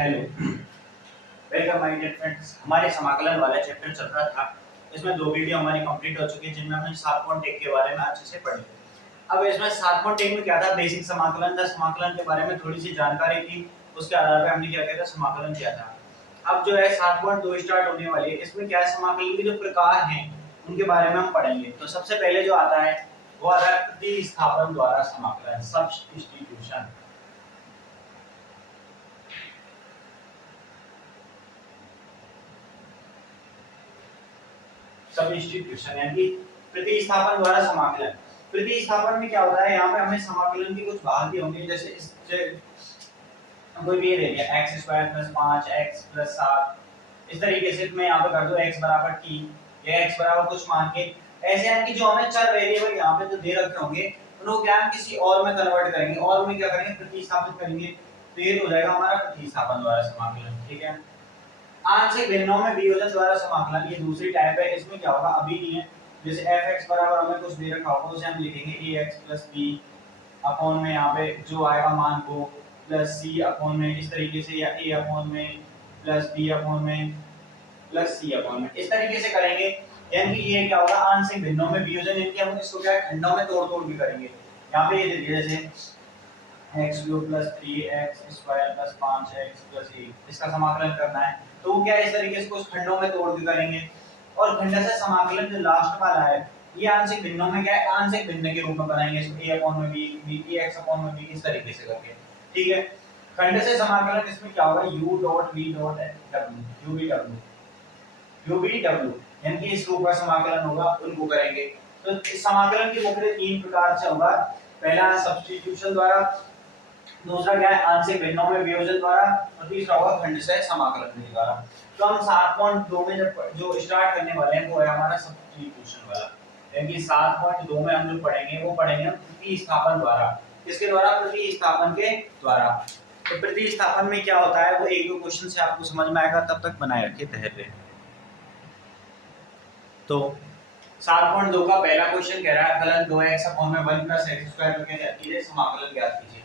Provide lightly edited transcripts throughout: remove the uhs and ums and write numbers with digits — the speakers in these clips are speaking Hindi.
Hello, welcome my dear friends. हमारे समाकलन वाला चैप्टर चल रहा था। इसमें दो वीडियो हमारी कंप्लीट हो चुकी है जिनमें हमने सातवां टेक के बारे में अच्छे से पढ़ी। अब इसमें सातवां टेक में क्या था, बेसिक समाकलन था। समाकलन के बारे में थोड़ी सी जानकारी थी, उसके आधार पे हमने क्या किया था, समाकलन किया था। अब जो है 7.2 स्टार्ट होने वाली है, इसमें क्या है, समाकलन के जो प्रकार हैं उनके बारे में हम पढ़ेंगे। तो सबसे पहले जो आता है वो आता है प्रतिस्थापन द्वारा समाकलन, सब्स्टिट्यूशन। सब्स्टिट्यूशन यानी कि प्रतिस्थापन द्वारा समाकलन। प्रतिस्थापन में क्या होता है, यहाँ पे हमें समाकलन के कुछ भाग दिए होंगे। जैसे इस कोई भी दे दिया x² + 5 x + 7, इस तरीके से मैं यहाँ पे कर दूं x बराबर t या x बराबर कुछ मान के। ऐसे है कि जो हमें चर वेरिएबल यहाँ पे जो दे रखे होंगे उनको क्या हम किसी और में कन्वर्ट करेंगे और में क्या करेंगे, प्रतिस्थापित करेंगे। तो ये हो जाएगा हमारा प्रतिस्थापन द्वारा समाकलन। ठीक है। आंशिक भिन्नों में वियोजन द्वारा समाकलन, ये दूसरी टाइप है। इसमें क्या होगा, अभी नहीं है। जैसे fx बराबर हमें कुछ दे रखा होगा, उसे हम लिखेंगे ax + b अपॉन में यहाँ पे जो आएगा मान को प्लस c अपॉन में, इस तरीके से, या a अपॉन में प्लस b अपॉन में प्लस c अपॉन में, इस तरीके से करेंगे। यानी कि ये क्या होगा, आंशिक भिन्नों में वियोजन, इनके हम इसको क्या है, खंडों में तोड़ के करेंगे। यहाँ पे ये दे दिया जैसे x³ + 3x² + 5x + 1, इसका समाकलन करना है। तो वो क्या इस तरीके से कुछ खंडों में तोड़ के करेंगे। और खंड से समाकलन जो लास्ट वाला है, ये आंशिक भिन्नों में क्या है, आंशिक भिन्न के रूप में बनाएंगे इसको, a/b ax/b इस तरीके से करके। ठीक है। खंड से समाकलन इसमें क्या होगा, u.v.w यानी कि इस रूप का समाकलन होगा, उनको करेंगे। तो इस समाकलन के मुख्य तीन प्रकार से होगा। पहला सब्स्टिट्यूशन द्वारा, दूसरा क्या है, आंशिक भिन्नों में वियोजन द्वारा, और तीसरा होगा खंड से समाकलन के द्वारा। तो हम 7.2 में जो स्टार्ट करने वाले हैं वो है हमारा सब्स्टिट्यूशन वाला। यानी कि 7.2 में हम जो पढ़ेंगे वो पढ़ेंगे प्रतिस्थापन द्वारा। किसके द्वारा, प्रतिस्थापन के द्वारा। तो प्रतिस्थापन में क्या होता है वो एक दो क्वेश्चन से आपको समझ में आएगा, तब तक बनाए रखिए धैर्य। तो 7.2 का पहला क्वेश्चन कह रहा है फलन 2x/1 + x² करके कीजिए, समाकलन ज्ञात कीजिए।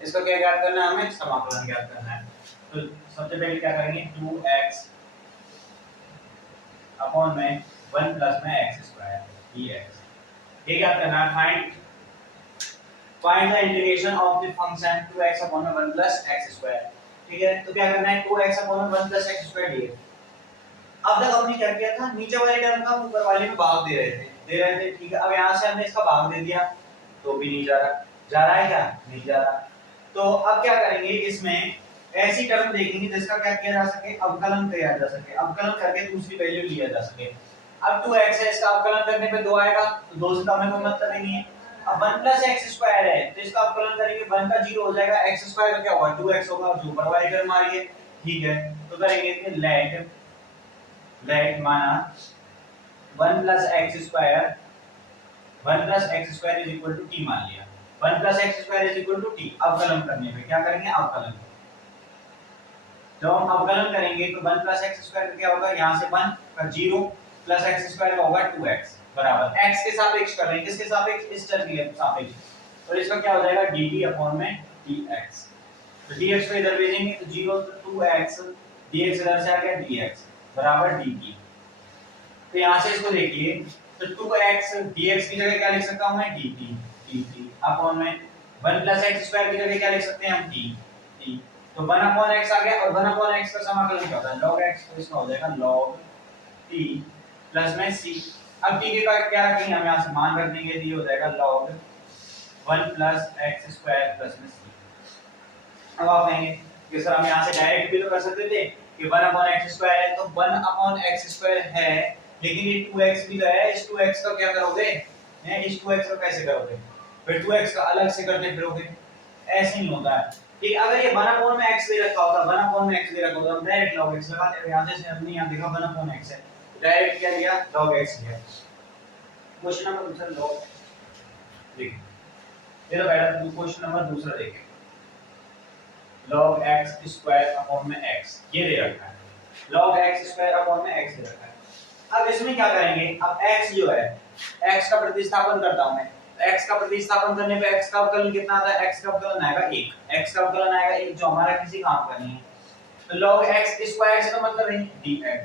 इसका क्या ज्ञात करना है, हमें समाकलन ज्ञात करना है। तो सबसे पहले क्या करेंगे, 2x/1 में 1 प्लस में x² dx, ये क्या करना है, find the integration of the function 2x/1 + x²। ठीक है। तो क्या करना है, 2x/1 + x² dx। अब तक हमने क्या किया था, नीचे वाले टर्म का ऊपर वाले में भाग दे रहे थे। ठीक है। अब यहाँ से हमने इसका भाग दे दिया तो भी नहीं जा रहा है क्या, नहीं जा रहा। तो अब क्या करेंगे, इसमें ऐसी टर्म देखेंगे जिसका क्या किया जा सके, अवकलन किया जा सके, अवकलन करके दूसरी वैल्यू लिया जा सके। अब 2x है, इसका अवकलन करने पे 2 आएगा, तो 2 से कम में कोई मतलब ही नहीं है। अब 1 + x² है, तो इसका अवकलन करेंगे 1 का 0 हो जाएगा, x² का क्या होगा, 2x होगा, जो ऊपर वाली टर्म आ रही है। ठीक है। तो करेंगे कि लेट माना 1 + x² 1 + x² = t मान लिया। 1 + x² = t। अवकलन करने पे क्या करेंगे, अवकलन। जब हम अवकलन करेंगे तो 1 + x² का क्या होगा, यहाँ से 1 का 0 प्लस x² का होगा 2x बराबर x के सापेक्ष कर रहे हैं, किसके सापेक्ष, इस चर के सापेक्ष। और इसका क्या हो जाएगा, dt/dx। तो dx को इधर भेजेंगे तो 0 तो 2x, dx इधर से आ गया dx बराबर dt। तो यहाँ से इसको देखिए, तो 2x dx की जगह क्या लिख सकता हूँ मैं, dt अपॉन में 1 + x² की जगह क्या लिख सकते हैं हम, t। तो 1/x आ गया, और 1/x का समाकलन क्या होता है, log x, तो इसका हो जाएगा log t प्लस में c। अब t का क्या रखेंगे, हम यहाँ से मान रख देंगे, ये हो जाएगा log 1 + x² प्लस में c। अब आप कहेंगे कि सर हम यहाँ से डायरेक्ट भी तो कर सकते थे कि 1/x² है, तो 1/x² है, लेकिन ये 2x भी तो है, इस 2x का क्या करोगे, हैं, इस 2x का कैसे करोगे, फिर 2x का अलग से करते फिरोगे, ऐसे नहीं होता है। ठीक। अगर ये 1/x दे रखा होता, 1/x दे रखा होता, हम डायरेक्ट log x लगाते, यहाँ से हमने यहाँ देखा 1/x है, डायरेक्ट क्या लिया, log x लिया। क्वेश्चन नंबर दूसरा log, देखिए ये तो पहला क्वेश्चन नंबर दूसरा देखिए, log x² में x ये दे रखा है, log x² में x दे रखा है। अब इसमें क्या करेंगे, अब x जो है, x का प्रतिस्थापन करता हूं मैं, x का प्रतिस्थापन करने पे x का अवकलन कितना आता है, x का अवकलन आएगा 1, x का अवकलन आएगा 1, जो हमारा किसी काम का नहीं है। तो log x स्क्वायर से तो मतलब है dx,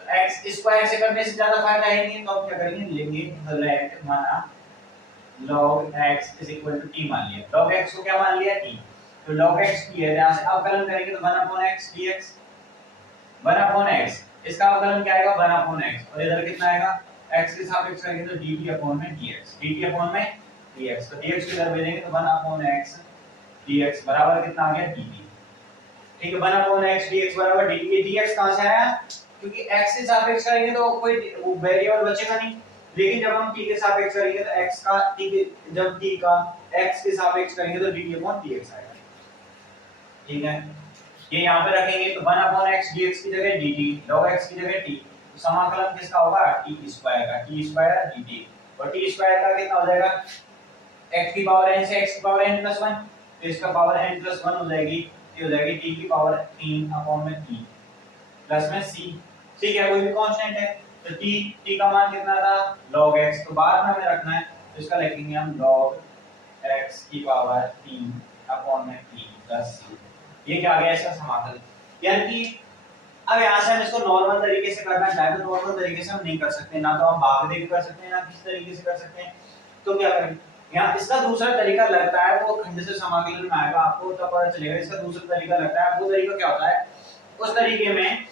तो x स्क्वायर से करने से ज्यादा फायदा है नहीं, तो अब क्या करेंगे, लेंगे लेट माना log x is equal to t मान लिया, log x को क्या मान लिया t, तो log x t है, यहां से अवकलन करेंगे तो 1 upon x dx, 1 upon x, इसका अवकलन क्या आएगा 1 upon x, और इधर कितना आएगा x के सापेक्ष करेंगे तो dt upon में dx, dt upon में dx, तो dx को इधर भेजेंगे तो 1 upon x dx बराबर कितना आ गया dt, ठीक है, 1 upon x dx बराबर dt, ये dx कहां से आया, क्योंकि x के सापेक्ष करेंगे तो कोई वो वेरिएबल बचेगा नहीं, लेकिन जब हम t के सापेक्ष करेंगे तो x का t के, जब t का x के सापेक्ष करेंगे तो dt upon dx आएगा, ठीक है, ये यहाँ पे रखेंगे तो 1 upon x dx की जगह dt, log x की जगह t, तो समाकलन किसका होगा t स्क्वायर का, t स्क्वायर dt, और t स्क्वायर का कितना हो जाएगा x की पावर n से x की पावर n plus 1, तो इसका पावर n plus 1 हो जाएगी, ये हो जाएगी t की पावर 3 अपॉन में t प्लस में c, ठीक है, कोई भी कांस्टेंट है, तो t का मान कितना था log x, तो बाद में हमें रखना है, तो इसका लिखेंगे हम log x की पावर 3 अपॉन में t प्लस c, ये क्या आ गया इसका समाकल, यानी कि अब यहाँ से हम इसको नॉर्मल तरीके से करना चाहे तो नॉर्मल तरीके से हम नहीं कर सकते, ना तो हम भाग दे के कर सकते हैं, ना किसी तरीके से कर सकते हैं, तो क्या करें, यहाँ इसका दूसरा तरीका लगता है, वो खंड से समाकलन में आएगा, आपको तब पता चलेगा इसका दूसरा तरीका लगता है, वो तरीका क्या होता है, उस तरीके में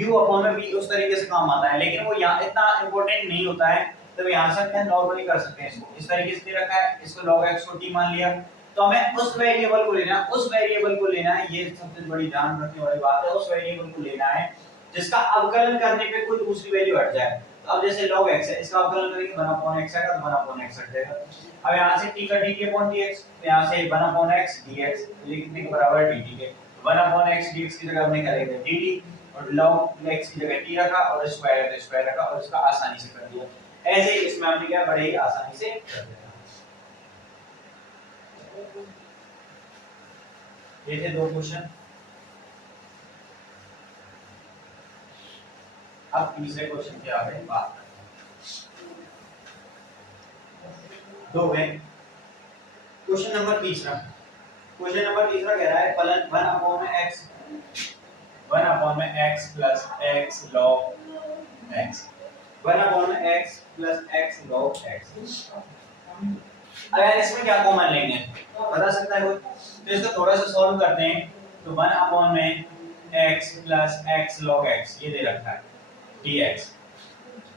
u अपॉन में v उस तरीके से काम आता है, लेकिन वो यहाँ इतना इंपॉर्टेंट नहीं होता है, तो यहाँ से हम नॉर्मली कर सकते हैं, इसको इस तरीके से दे रखा है, इसको log x को t मान लिया, तो हमें उस वेरिएबल को लेना है, उस वेरिएबल को लेना है, ये सबसे बड़ी ध्यान रखने वाली बात है, उस वेरिएबल को लेना है जिसका अवकलन करने पे कोई दूसरी वैल्यू हट जाए, तो अब जैसे log x है, इसका अवकलन करेंगे 1 upon x आएगा, तो 1 upon x हट जाएगा, अब यहाँ से t का dt upon dx, तो यहाँ से 1 upon x dx लिखने के बराबर dt के, 1 upon x dx की जगह हमने क्या लिख दिया dt, और log x की जगह t रखा और स्क्वायर है तो स्क्वायर रखा, और इसका आसानी से कर दिया, ऐसे ही इसमें हमने क्या बड़े ही आसानी से कर दिया। ये थे दो क्वेश्चन, अब तीसरे क्वेश्चन के आगे बात करते हैं, दो है क्वेश्चन नंबर तीसरा, क्वेश्चन नंबर तीसरा कह रहा है फलन 1 अपॉन में x, 1 अपॉन में x plus x log x, 1 upon में x plus x log x, अब यार इसमें क्या कॉमन लेंगे बता सकता है कोई, तो इसको थोड़ा सा सॉल्व करते हैं, तो 1 अपॉन में x plus x log x ये दे रखा है dx,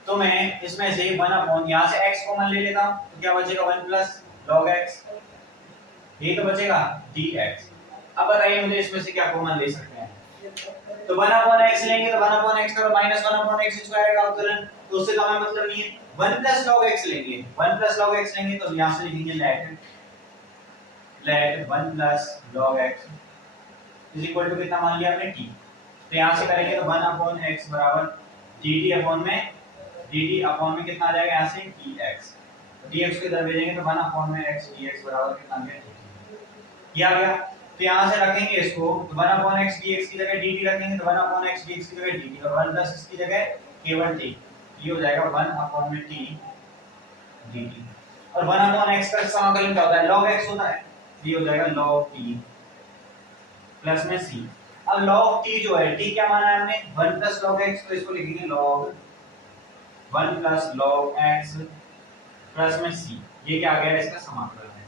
तो मैं इसमें से 1 अपॉन यहाँ से x कॉमन ले लेता हूं, तो क्या बचेगा 1 प्लस log x, ये तो बचेगा dx, अब बताइए मुझे इसमें से क्या कॉमन ले सकते हैं, तो 1 अपॉन x लेंगे तो 1 अपॉन x का माइनस 1 अपॉन x स्क्वायर का अवकलन, तो उससे हमें मतलब नहीं है, 1 प्लस log x लेंगे, 1 प्लस log x लेंगे तो यहां से लिखेंगे let 1 plus log x is equal to कितना मान लिया हमने t, तो यहां से करेंगे तो 1 अपॉन x बराबर dt अपॉन में कितना आ जाएगा यहां से dx, dx को इधर भेजेंगे तो 1 अपॉन में x dx बराबर कितना आ गया, ये आ गया, तो यहां से रखेंगे इसको, तो 1 अपॉन x dx की जगह dt रखेंगे, तो 1 अपॉन x dx की जगह dt, और 1 प्लस इसकी जगह केवल t, ये हो जाएगा 1 अपॉन में t dt, और 1 अपॉन x का समाकलन क्या होता है log x होता है, ये हो जाएगा log t प्लस में c, अब log t जो है t क्या माना है हमने 1 प्लस log x, तो इसको लिखेंगे log 1 plus log x plus में c, ये क्या आ गया इसका समाकलन है,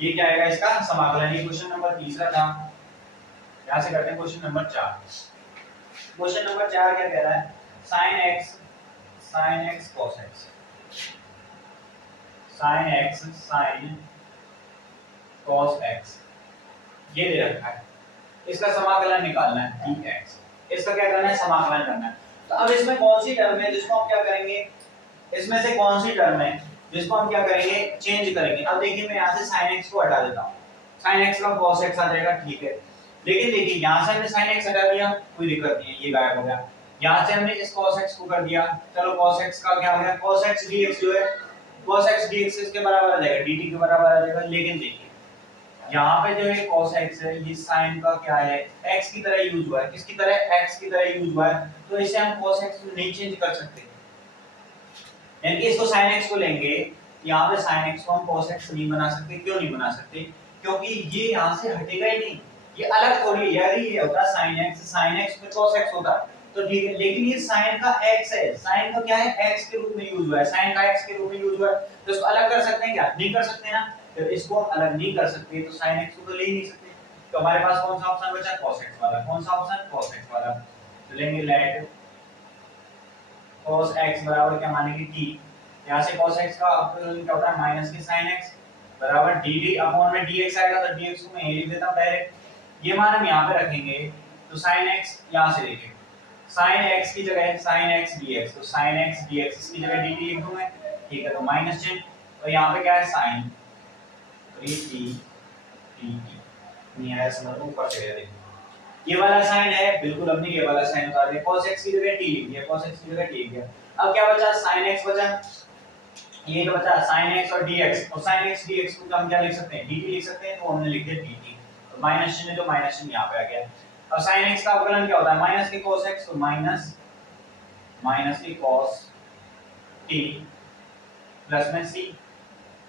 ये क्या आएगा इसका समाकलन, ये क्वेश्चन नंबर तीसरा था, यहां से करते हैं क्वेश्चन नंबर 4, क्वेश्चन नंबर 4 क्या कह रहा है sin x cos x, sin x sin cos x ये दे रखा है, इसका समाकलन निकालना है dx, इसका क्या करना है समाकलन करना है, तो अब इसमें कौन सी टर्म है जिसको हम क्या करेंगे, इसमें से कौन सी टर्म है जिसको हम क्या करेंगे चेंज करेंगे, अब देखिए मैं यहाँ से sin x को हटा देता हूँ, sin x का cos x आ जाएगा, ठीक है, लेकिन देखिए यहाँ से हमने sin x हटा दिया कोई दिक्कत नहीं है, ये गायब हो गया, यहाँ से हमने इस cos x को कर दिया, चलो cos x का क्या हो गया cos x dx जो है cos x dx इसके बराबर आ जाएगा dt के बराबर आ जाएगा, लेकिन देखिए यहाँ पे जो है cos x है ये sin का क्या है x की तरह यूज हुआ है, किसकी तरह x की तरह यूज हुआ है, तो इसे हम cos x को नहीं चेंज कर सकते, यानी कि इसको sin x को लेंगे, यहाँ पे sin x को हम cos x नहीं बना सकते, क्यों नहीं बना सकते, क्योंकि ये यहाँ से हटेगा ही नहीं, ये अलग थोड़ी है, यदि ये होता sin x में cos x होता तो ठीक है, लेकिन ये sin का x है, sin का क्या है, x के रूप में यूज हुआ है, sin का x के रूप में यूज हुआ है, तो इसको अलग कर सकते हैं क्या, नहीं कर सकते ना, तो इसको हम अलग नहीं कर सकते, तो sin x को तो ले ही नहीं सकते, तो हमारे पास कौन सा ऑप्शन बचा, cos x वाला, कौन सा ऑप्शन, cos x वाला, तो लेंगे लेट cos x बराबर क्या मानेंगे t, यहाँ से cos x का अपॉन क्या होता है माइनस के sin x बराबर dd अपॉन में dx आएगा, तो dx को मैं यही लिख देता हूं डायरेक्ट, ये मान हम यहाँ पे रखेंगे, तो sin x यहाँ से देखें, sin x की जगह sin x dx, तो sin x dx इसकी जगह dt लिख दूं मैं, ठीक है, तो माइनस चिन्ह, तो यहाँ पे क्या है sin, तो ये t dt नहीं आया समझ लो, ऊपर से देखो ये वाला साइन है, बिल्कुल हमने ये वाला साइन उतार दिया, cos x की जगह t लिख दिया, cos x की जगह t लिख दिया, अब क्या बचा, sin x बचा, ये क्या बचा, sin x और dx, और sin x dx को हम क्या लिख सकते हैं, dt लिख सकते हैं, तो हमने लिख दिया dt, तो माइनस चिन्ह, जो माइनस चिन्ह यहाँ पे आ गया, अब sin x का अवकलन क्या होता है, माइनस के cos x, तो माइनस के cos t प्लस में c,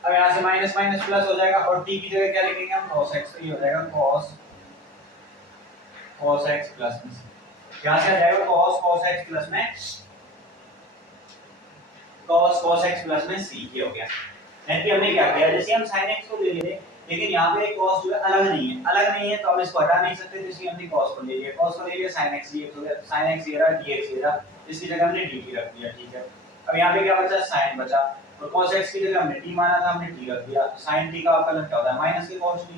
अब यहाँ से माइनस माइनस प्लस हो जाएगा, और t की जगह क्या लिखेंगे हम, cos x, तो ये हो जाएगा cos x प्लस में यहाँ से आ जाएगा cos x प्लस में cos x प्लस में c, ये हो गया, यानी कि हमने क्या किया, जैसे हम sin x को ले लिए, लेकिन यहाँ पे cos जो है अलग नहीं है, तो हम इसको हटा नहीं सकते, इसलिए हमने cos को ले लिया, cos को ले लिया, sin x dx हो गया, तो sin x ये रहा, dx ये रहा, इसकी जगह हमने dt रख दिया, ठीक है, अब यहाँ पे क्या बचा, sin बचा, तो cos x की जगह हमने t माना था, हमने t रख दिया, sin t का अवकलन क्या होता है, माइनस के cos t,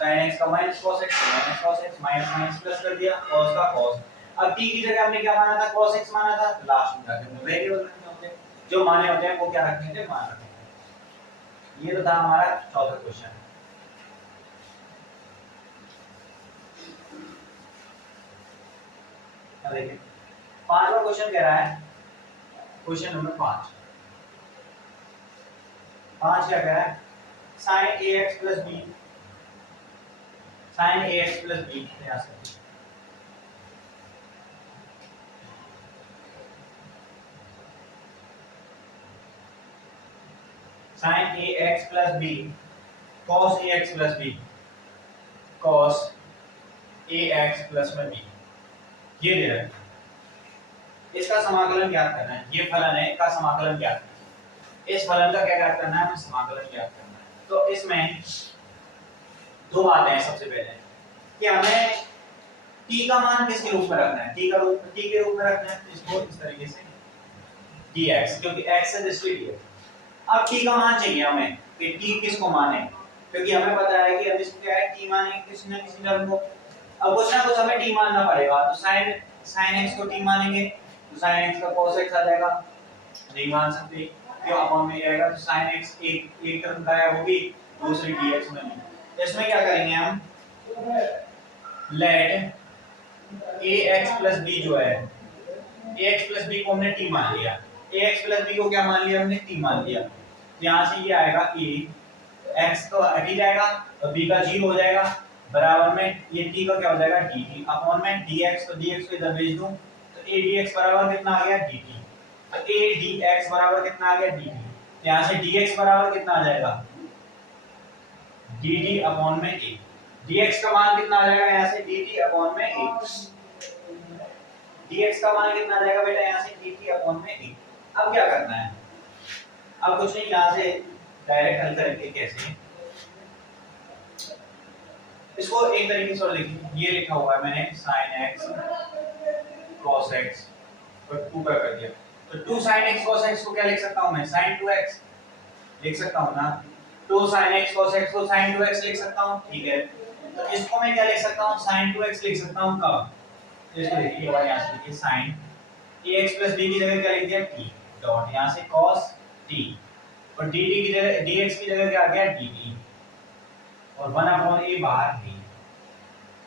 sin x का minus cos x, minus cos x, minus minus plus कर दिया, cos का cos, अब t की जगह हमने क्या माना था, cos x माना था, लास्ट में जाके हमने वेरिएबल रखने होते हैं, जो माने होते हैं वो क्या रखने थे, मान रखने थे, ये तो था हमारा चौथा क्वेश्चन। अब देखिए पांचवा क्वेश्चन कह रहा है, क्वेश्चन नंबर 5 क्या कह रहा है, sin ax plus b, sin ax plus b प्रयास करिए, sin ax plus b cos ax plus b cos ax plus में b, ये दे रहा है, इसका समाकलन ज्ञात करना है, ये फलन है, इसका समाकलन ज्ञात करना है, इस फलन का क्या ज्ञात करना है, हमें समाकलन ज्ञात करना है, तो इसमें दो बातें हैं, सबसे पहले कि हमें t का मान किसके रूप में रखना है, t के रूप में रखना है, इसको इस तरीके से dx, क्योंकि x है इसलिए dx, अब t का मान चाहिए हमें कि t किसको माने, क्योंकि हमें पता है कि हम इसको क्या है t मानेंगे किसी न किसी टर्म को, अब कुछ ना कुछ हमें t मानना पड़ेगा, तो sin x को t मानेंगे, तो sin x का cos x आ जाएगा, नहीं मान सकते क्यों, अपॉन में आएगा, तो sin x एक टर्म गायब होगी, दूसरी dx में नहीं, इसमें क्या करेंगे हम, लेट ax plus b जो है, ax plus b को हमने t मान लिया, ax plus b को क्या मान लिया हमने, t मान लिया, तो यहाँ से ये आएगा a, x तो हट ही जाएगा और b का 0 हो जाएगा, बराबर में ये t का क्या हो जाएगा dt, अपॉन में dx, तो dx को इधर भेज दूं, तो a dx बराबर कितना आ गया dt, तो a dx बराबर कितना आ गया dt, तो यहाँ से dx बराबर कितना आ जाएगा dt अपॉन में a, dx का मान कितना आ जाएगा यहाँ से dt अपॉन में a, dx का मान कितना आ जाएगा बेटा यहाँ से dt अपॉन में a, अब क्या करना है, अब कुछ नहीं, यहाँ से डायरेक्ट हल करेंगे, कैसे, इसको एक तरीके से और लिखिए, ये लिखा हुआ है मैंने sin x cos x और 2 का कर दिया, तो 2 sin x cos x को क्या लिख सकता हूं मैं, sin 2x लिख सकता हूं ना, 2 sin x cos x को sin 2x लिख सकता हूं, ठीक है, तो इसको मैं क्या लिख सकता हूं, sin 2x लिख सकता हूं कब, तो इसको देखिए और यहां से लिखिए sin ax plus b की जगह क्या लिख दिया t डॉट, यहां से cos t, और dt की जगह dx की जगह क्या आ गया dt, और 1/a बाहर भी,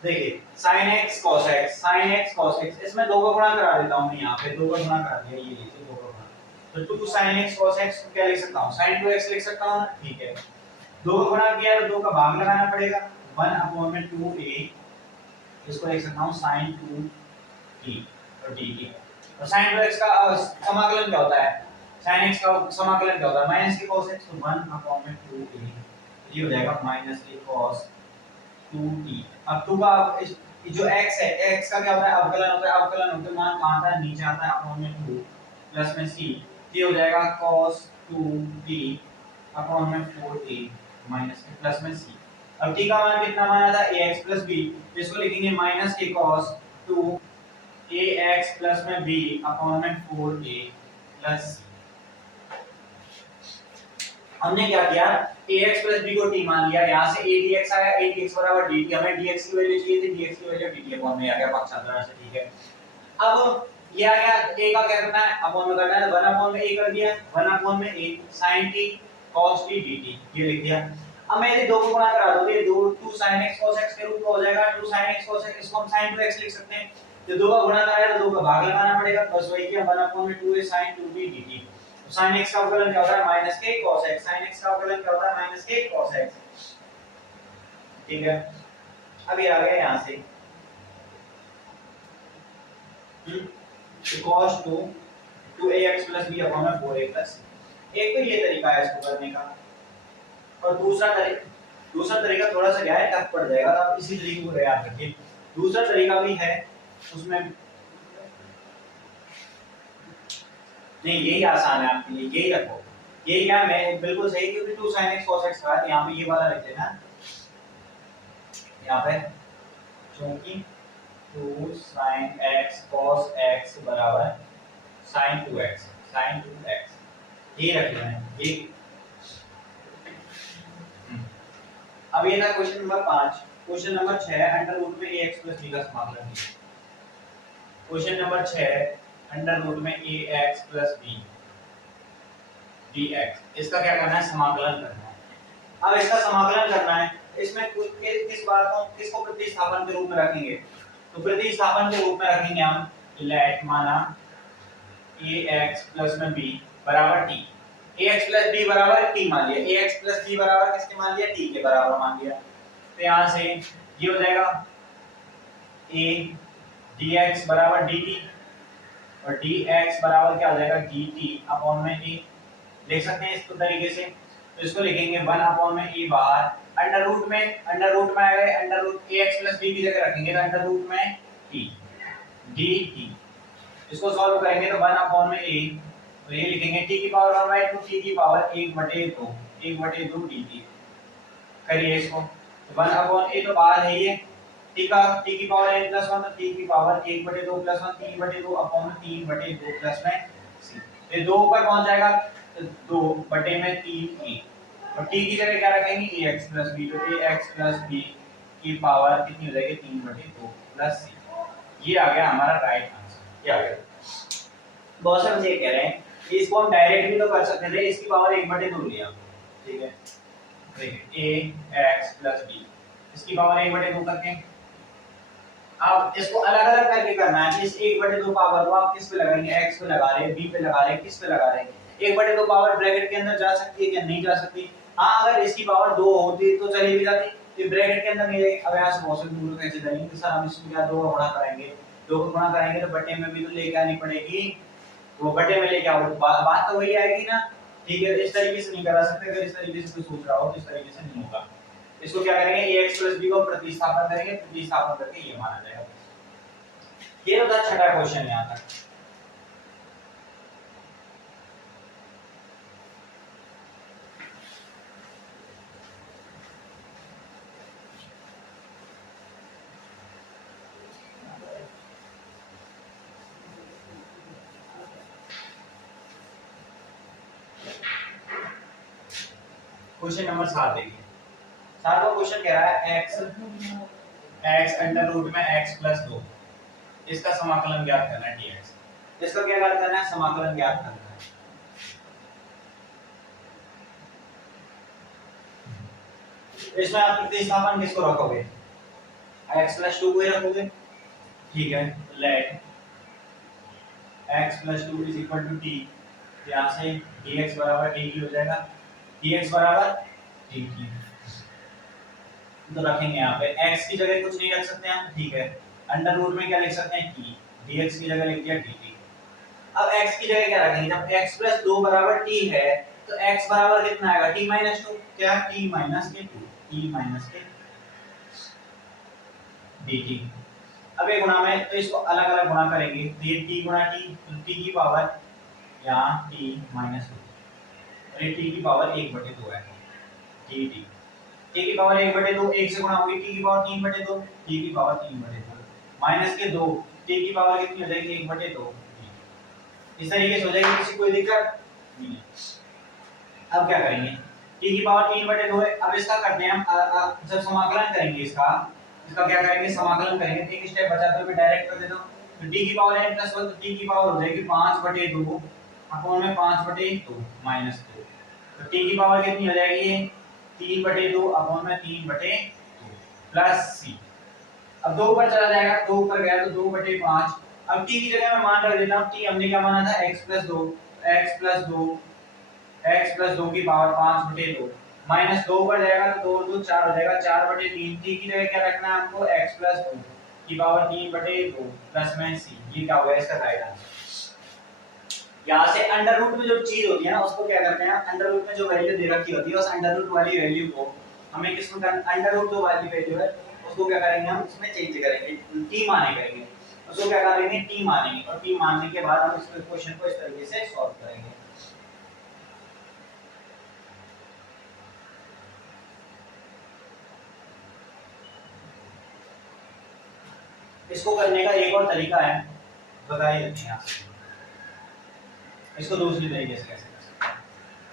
देखिए sin x cos x, इसमें दो का गुणा करा देता हूं मैं, यहाँ पे दो का गुणा करा दिया, ये लीजिए दो का गुणा, तो 2 sin x cos x को क्या लिख सकता हूं, sin 2x लिख सकता हूं, ठीक है, दो का गुणा किया तो दो का भाग लगाना पड़ेगा, 1/2a, इसको लिख सकता हूं sin 2t और dt, और sin 2x का समाकलन क्या होता है, sin x का समाकलन क्या होता है, माइनस के cos x, तो 1/2a, ये हो जाएगा माइनस के cos 2t। अब 2 का जो x है, x का क्या होता है, अवकलन होता है, अवकलन होते मान कहां आता है, नीचे आता है, अपॉन में 2 प्लस में c, ये हो जाएगा cos 2t अपॉन में 4a माइनस में प्लस में c। अब t का मान कितना माना था, ax प्लस b, इसको लिखेंगे माइनस के cos 2 ax प्लस में b अपॉन में 4a प्लस c। हमने क्या किया, ax प्लस b को t मान लिया, यहां से a dx आया, a dx बराबर dt, हमें dx की वैल्यू चाहिए थी, dx की वैल्यू dt अपॉन में आ गया पक्षांतर से, ठीक है। अब ये आ गया, a का क्या करना है, अपॉन में करना है, 1 अपॉन में a कर दिया, 1 अपॉन में a sin t cos t dt, ये लिख दिया। अब मैं यदि दो को गुणा करा दूं, ये 2 sin x cos x के रूप में हो जाएगा, 2 sin x cos x, इसको हम sin 2x लिख सकते हैं। तो दो का गुणा कराया तो दो का भाग लगाना पड़ेगा, बस वही किया, 1 अपॉन में 2a sin 2t dt। sin x का अवकलन क्या होता है, माइनस के cos x, sin x का अवकलन क्या होता है, माइनस के cos x, ठीक है। अब ये आ गया यहां से cos 2 2ax b अपॉन में 4a प्लस, एक तो ये तरीका है इसको करने का, और दूसरा तरीका थोड़ा सा क्या है, टफ पड़ जाएगा, तो आप इसी तरीके को याद रखिए। दूसरा तरीका भी है, उसमें नहीं, यही आसान है आपके लिए, यही रखो, यही क्या, मैं बिल्कुल सही, क्योंकि 2 sin x cos x का है, यहाँ पे ये वाला रख देना, यहाँ पे क्योंकि 2 sin x cos x बराबर sin 2x, ये रख लेना है, ये। अब ये था question number 5। Question number 6, under root में ax plus b का समाकलन कीजिए। क्वेश्चन नंबर 6, अंडर रूट में ax plus b dx, इसका क्या करना है, समाकलन करना है। अब इसका समाकलन करना है, इसमें किस बात को, किसको प्रतिस्थापन के रूप में रखेंगे, तो प्रतिस्थापन के रूप में रखेंगे हम, लेट माना ax plus में b बराबर t, ax plus b बराबर t मान लिया, ax plus b बराबर किसके मान लिया, t के बराबर मान लिया। तो यहाँ से ये हो जाएगा a dx बराबर dt, और dx बराबर क्या हो जाएगा, dt अपॉन में a, लिख सकते हैं इसको तरीके से। तो इसको लिखेंगे 1 अपॉन में a बाहर, अंडर रूट में आ गए, under root ax plus b की जगह रखेंगे तो अंडर रूट में t dt, इसको सॉल्व करेंगे तो 1 अपॉन में a, तो ये लिखेंगे t की पावर 1/2, t की पावर 1/2 dt, करिए इसको, तो 1 अपॉन a तो बाहर है ये, t की पावर n plus 1, तो t की पावर 1/2 plus 1, 3/2 अपॉन 3/2 प्लस में c, ये 2 ऊपर पहुंच जाएगा, तो 2/3a, और t की जगह क्या रखेंगे, ax plus b, तो ax plus b की पावर कितनी हो जाएगी, 3/2 प्लस c, ये आ गया हमारा राइट आंसर, क्या आ गया। बहुत सारे बच्चे कह रहे हैं कि इसको हम डायरेक्ट भी तो कर सकते थे, इसकी पावर 1/2 लिया, ठीक है, देखिए ax plus b, इसकी पावर 1/2 करके, अब इसको अलग-अलग करके करना है, इस 1/2 पावर को आप किस पे लगाएंगे, x पे लगा रहे हैं, b पे लगा रहे हैं, किस पे लगा रहे हैं, 1/2 पावर ब्रैकेट के अंदर जा सकती है क्या, नहीं जा सकती। हां, अगर इसकी पावर 2 होती तो चली भी जाती, ये ब्रैकेट के अंदर नहीं जाएगी। अब यहां से बहुत से दूर कैसे जाएंगे, तो सर हम इसको क्या 2 गुणा करेंगे, 2 को गुणा करेंगे तो बटे में भी तो लेके आनी पड़ेगी, तो बटे में लेके आओ, बात तो वही आएगी ना, ठीक है। इस तरीके से नहीं करा सकते, अगर इस तरीके से कोई सोच रहा हो तो इस तरीके से नहीं होगा। इसको क्या करेंगे, ax b को प्रतिस्थापन करेंगे, प्रतिस्थापन करके ये माना जाएगा। ये होता है छठा क्वेश्चन यहां तक। क्वेश्चन नंबर 7 देखिए, 7वां क्वेश्चन कह रहा है x अंडर रूट में x प्लस 2, इसका समाकलन ज्ञात करना है dx, इसका क्या ज्ञात करना है, समाकलन ज्ञात करना है। इसमें आप प्रतिस्थापन किसको रखोगे, x प्लस 2 को ही रखोगे, ठीक है। Let x plus 2 is equal to t, यहां से dx बराबर dt हो जाएगा, dx बराबर dt, तो रखेंगे यहाँ पे x की जगह कुछ नहीं रख सकते हम, ठीक है। अंडर रूट में क्या लिख सकते हैं, t, dx की जगह लिख दिया dt। अब x की जगह क्या रखेंगे, जब x प्लस 2 बराबर t है तो x बराबर कितना आएगा, t माइनस 2, क्या t माइनस के 2, t माइनस के, dt। अब ये गुणा में तो इसको अलग अलग गुणा करेंगे, तो ये t गुणा t, तो t की पावर यहाँ t माइनस 2 और ये t की पावर 1/2 है dt। t की पावर 1/2 1 से गुणा होगी, t की पावर 3/2, t की पावर 3/2 माइनस के 2, t की पावर कितनी हो जाएगी 1/2। इस तरीके से हो जाएगी, किसी कोई दिक्कत नहीं। अब क्या करेंगे, t की पावर 3/2 है। अब इसका करते हैं हम, जब समाकलन करेंगे इसका क्या करेंगे, समाकलन करेंगे, एक स्टेप बचा तो मैं डायरेक्ट कर देता हूं। तो t की पावर n + 1, तो t की पावर हो जाएगी 5/2 अपॉन में 5/2 माइनस 2, तो t की पावर कितनी हो जाएगी 3/2 अपॉन में 3/2 प्लस c। अब 2 ऊपर चला जाएगा, 2 ऊपर गया तो 2/5। अब t की जगह मैं मान रख देता हूं, t हमने क्या माना था x + 2, x + 2 की पावर 5/2 माइनस 2 ऊपर जाएगा तो 2 2 4 हो जाएगा 4/3। t की जगह क्या रखना है हमको, x + 2 की पावर 3/2 प्लस में c। ये क्या होगा इसका राइट आंसर। यहाँ से अंडर रूट में जो चीज होती है ना, उसको क्या करते हैं, अंडर रूट में जो वैल्यू दे रखी होती है उस अंडर रूट वाली वैल्यू को हमें किसमें करना, अंडर रूट जो वाली वैल्यू है उसको क्या करेंगे हम इसमें चेंज करेंगे, t माने करेंगे, उसको क्या करेंगे t मानेंगे, और t मानने के बाद हम इस क्वेश्चन को इस तरीके से सॉल्व करेंगे। इसको करने का एक और तरीका है, बता ही देते हैं आपसे। इसको दूसरी तरीके से कैसे कर सकते हैं,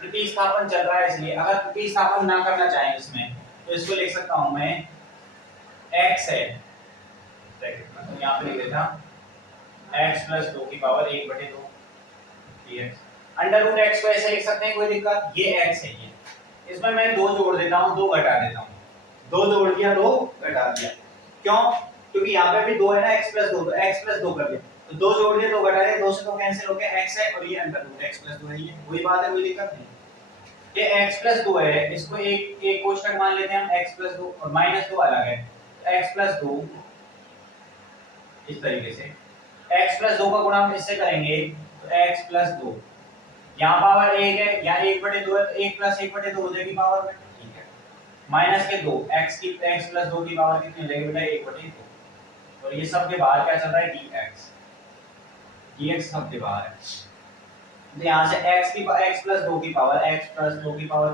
प्रतिस्थापन चल रहा है इसलिए, अगर प्रतिस्थापन ना करना चाहें इसमें तो इसको लिख सकता हूं मैं x है, मतलब यहां पे लिख देता x + 2 की power 1/2 dx। Under root x को ऐसे लिख सकते हैं, कोई दिक्कत, ये x है, ये इसमें मैं 2 जोड़ देता हूं, 2 घटा देता हूं, 2 जोड़ दिया 2 घटा दिया, क्यों, क्योंकि यहाँ पे भी 2 है ना, x + 2, तो x + 2 कर दिया, तो 2 जोड़ दिए 2 घटा दिए, 2 से 2 कैंसिल हो गया, x है और ये अंडर रूट x + 2 है, ये वही बात है, कोई दिक्कत नहीं। ये x + 2 है, इसको एक कोष्ठक मान लेते हैं हम, x + 2 और -2 अलग है, तो x + 2 इस तरीके से x + 2 का गुणा हम इससे करेंगे, तो x + 2 यहाँ पावर 1 है, यहाँ 1/2 है, तो 1 + 1/2 हो जाएगी पावर में, ठीक है, माइनस के 2 x + 2 की पावर कितनी हो जाएगी बेटा 1/2, और ये सब के बाहर क्या चल रहा है dx सब के बाहर है, तो यहाँ से x + 2 की पावर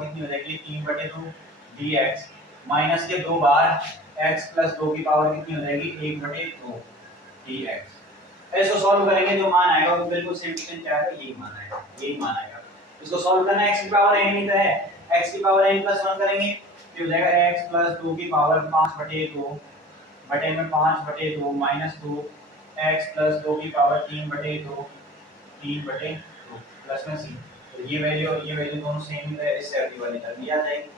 कितनी हो जाएगी 3/2 dx माइनस के 2 बार x + 2 की पावर कितनी हो जाएगी 1/2 dx। इसको सॉल्व करेंगे, जो मान आएगा वो बिल्कुल सेम टू सेम क्या है, यही मान आएगा। इसको सॉल्व करना है, x की पावर n ही तो है, x की पावर n + 1 करेंगे तो हो जाएगा x + 2 की पावर 5/2 बटे में 5/2 माइनस 2 x + 2 की पावर 3/2 प्लस में c। तो ये वैल्यू दोनों सेम ही है, इससे अगली वाली कर दी आ जाएगी,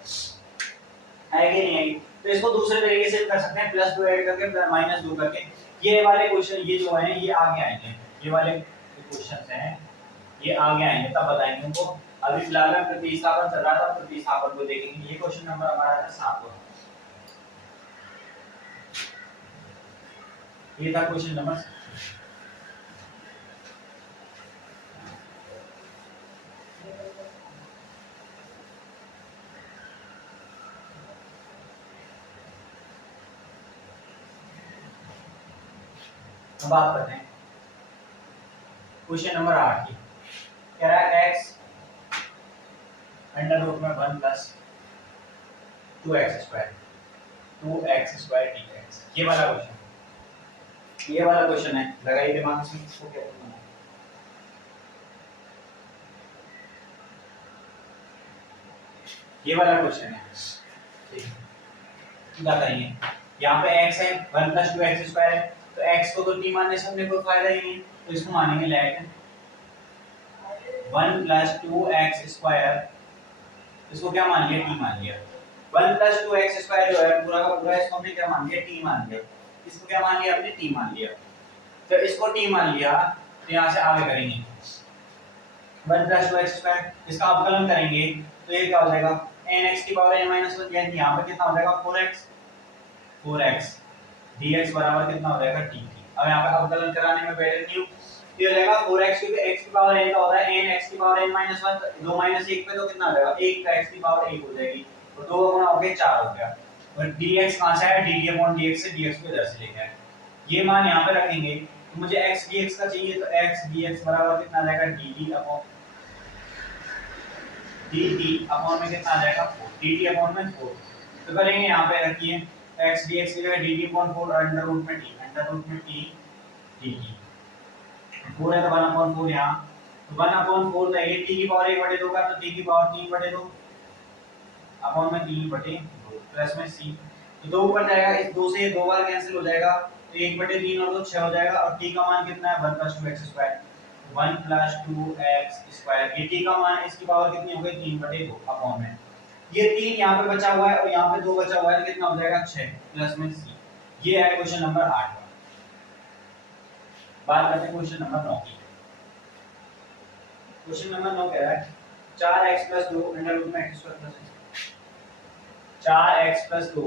आएगी नहीं आएगी। तो इसको दूसरे तरीके से कर सकते हैं, +2 ऐड करके -2 करके। ये वाले क्वेश्चन ये जो हैं ये आगे आएंगे, ये वाले क्वेश्चंस हैं ये आगे आएंगे, तब बताएंगे उनको। अभी फिलहाल में प्रतिस्थापन चल रहा था, प्रतिस्थापन को देखेंगे। ये क्वेश्चन नंबर हमारा है 7वां, ये था क्वेश्चन नंबर। अब बात करते हैं क्वेश्चन नंबर 8 की, कह रहा है x अंडर रूट में 1 + 2x² dx। ये वाला क्वेश्चन है, लगाइए दिमाग से, इसको क्या करना है। ये वाला क्वेश्चन है, ठीक है, क्या करेंगे, यहाँ पे x है 1 + 2x² है, तो x को तो t मानने से हमने कोई फायदा ही नहीं, तो इसको मानेंगे लेट 1 + 2x², इसको क्या मान लिया, t मान लिया। 1 + 2x² जो है पूरा का पूरा, इसको हमने क्या मान लिया, t मान लिया। इसको क्या मान लिया हमने, t मान लिया। तो इसको t मान लिया, तो यहाँ से आगे करेंगे 1 + 2x², इसका अवकलन करेंगे तो ये क्या हो जाएगा, nx की पावर n - 1, यानी यहाँ पे कितना हो जाएगा 4x dx बराबर कितना हो जाएगा dt। अब यहाँ पे अवकलन कराने में बैठे नहीं, ये हो जाएगा 4x, क्योंकि x की पावर n का होता है n x की पावर n - 1, 2 - 1 पे तो कितना हो जाएगा 1 का x की पावर 1 हो जाएगी, तो 2 गुना हो गया 4 हो गया। और dx कहाँ से आया, dt अपॉन dx से, dx को इधर से लेके आए, ये मान यहाँ पे रखेंगे तो मुझे x dx का चाहिए, तो x dx बराबर कितना आ जाएगा, dt अपॉन में कितना आ जाएगा 4, dt अपॉन में 4। तो करेंगे यहाँ पे रखिए x dx की जगह dt अपॉन 4 अंडर रूट में t dt, 4 है तो 1 अपॉन 4 यहाँ, तो 1 अपॉन 4 तो ये t की पावर 1/2 का, तो t की पावर 3/2 अपॉन में 3/2 प्लस में c, तो 2 ऊपर जाएगा, इस 2 से ये 2 बार कैंसिल हो जाएगा, तो 1/3 और 2 6 हो जाएगा, और t का मान कितना है 1 + 2x², 1 + 2x², ये t का मान इसकी पावर कितनी हो गई 3/2 अपॉन में, ये 3 यहाँ पे बचा हुआ है और यहाँ पे 2 बचा हुआ है, तो कितना हो जाएगा 6 प्लस में c। ये है क्वेश्चन नंबर 8 का। बात करते हैं क्वेश्चन नंबर 9 की। क्वेश्चन नंबर 9 कह रहा है 4x + 2 अंडर रूट में x² + 4x + 2